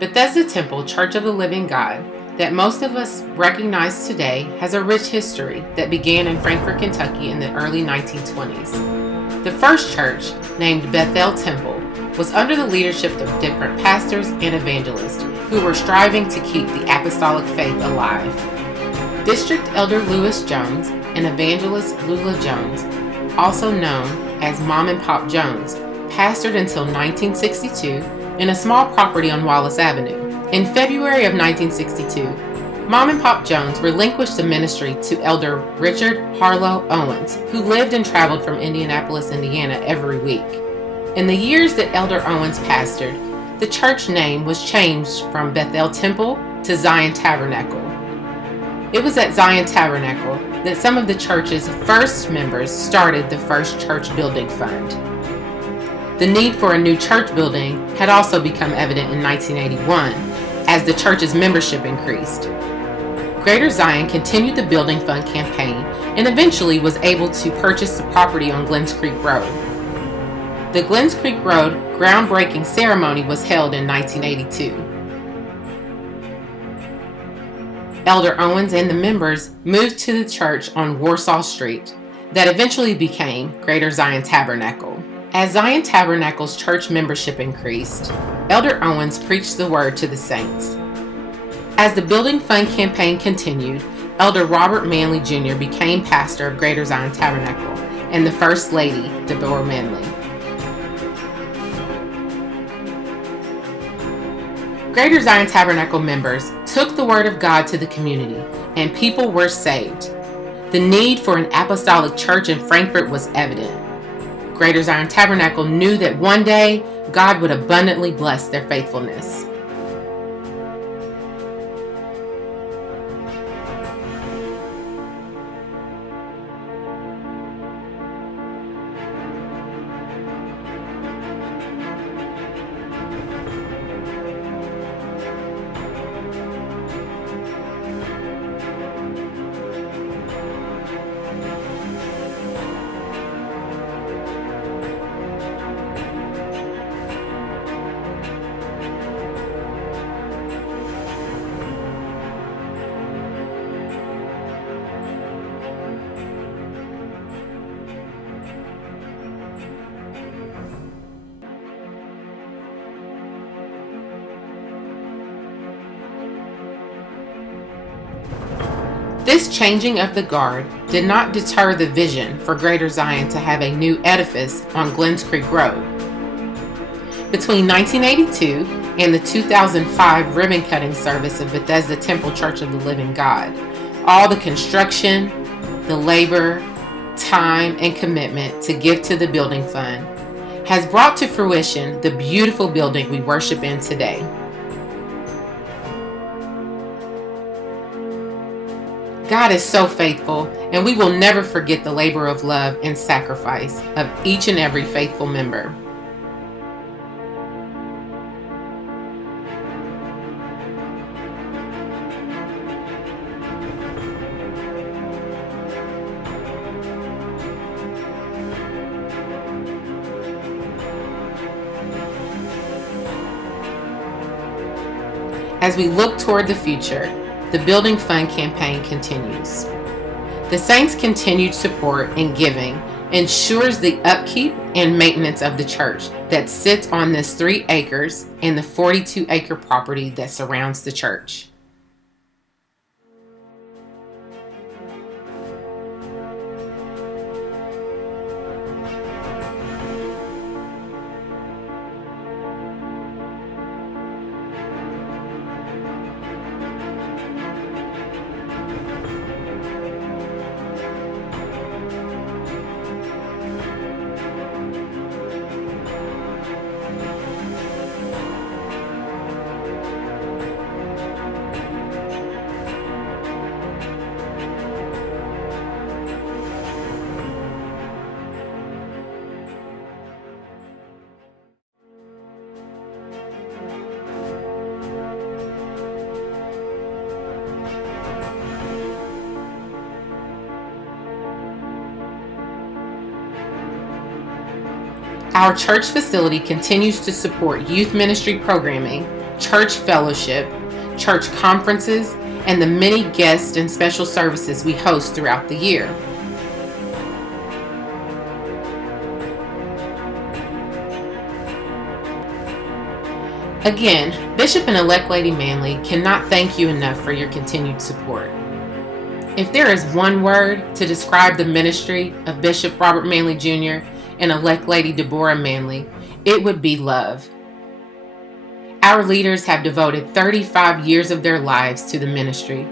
Bethesda Temple Church of the Living God that most of us recognize today has a rich history that began in Frankfort, Kentucky in the early 1920s. The first church, named Bethel Temple, was under the leadership of different pastors and evangelists who were striving to keep the apostolic faith alive. District Elder Lewis Jones and Evangelist Lula Jones, also known as Mom and Pop Jones, pastored until 1962 in a small property on Wallace Avenue. In February of 1962, Mom and Pop Jones relinquished the ministry to Elder Richard Harlow Owens, who lived and traveled from Indianapolis, Indiana every week. In the years that Elder Owens pastored, the church name was changed from Bethel Temple to Zion Tabernacle. It was at Zion Tabernacle that some of the church's first members started the First Church Building Fund. The need for a new church building had also become evident in 1981 as the church's membership increased. Greater Zion continued the Building Fund campaign and eventually was able to purchase the property on Glens Creek Road. The Glens Creek Road groundbreaking ceremony was held in 1982. Elder Owens and the members moved to the church on Warsaw Street that eventually became Greater Zion Tabernacle. As Zion Tabernacle's church membership increased, Elder Owens preached the word to the saints. As the Building Fund campaign continued, Elder Robert Manley Jr. became pastor of Greater Zion Tabernacle and the First Lady, DeBora Manley. Greater Zion Tabernacle members took the word of God to the community, and people were saved. The need for an apostolic church in Frankfort was evident. Greater Zion Tabernacle knew that one day God would abundantly bless their faithfulness. This changing of the guard did not deter the vision for Greater Zion to have a new edifice on Glens Creek Road. Between 1982 and the 2005 ribbon-cutting service of Bethesda Temple Church of the Living God, all the construction, the labor, time, and commitment to give to the building fund has brought to fruition the beautiful building we worship in today. God is so faithful, and we will never forget the labor of love and sacrifice of each and every faithful member. As we look toward the future, the Building Fund campaign continues. The Saints' continued support and giving ensures the upkeep and maintenance of the church that sits on this 3 acres and the 42-acre property that surrounds the church. Our church facility continues to support youth ministry programming church fellowship, church conferences, and the many guest and special services we host throughout the year. Again, Bishop and Elect Lady Manley cannot thank you enough for your continued support. If there is one word to describe the ministry of Bishop Robert Manley Jr. and Elect Lady DeBora Manley, it would be love. Our leaders have devoted 35 years of their lives to the ministry.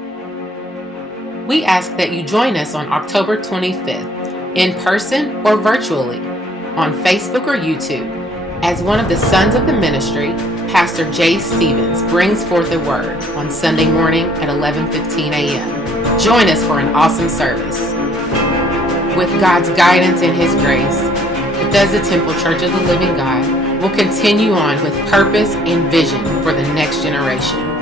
We ask that you join us on October 25th, in person or virtually, on Facebook or YouTube, as one of the sons of the ministry, Pastor Jay Stevens, brings forth a word on Sunday morning at 11:15 a.m. Join us for an awesome service. With God's guidance and His grace, Bethesda Temple Church of the Living God will continue on with purpose and vision for the next generation.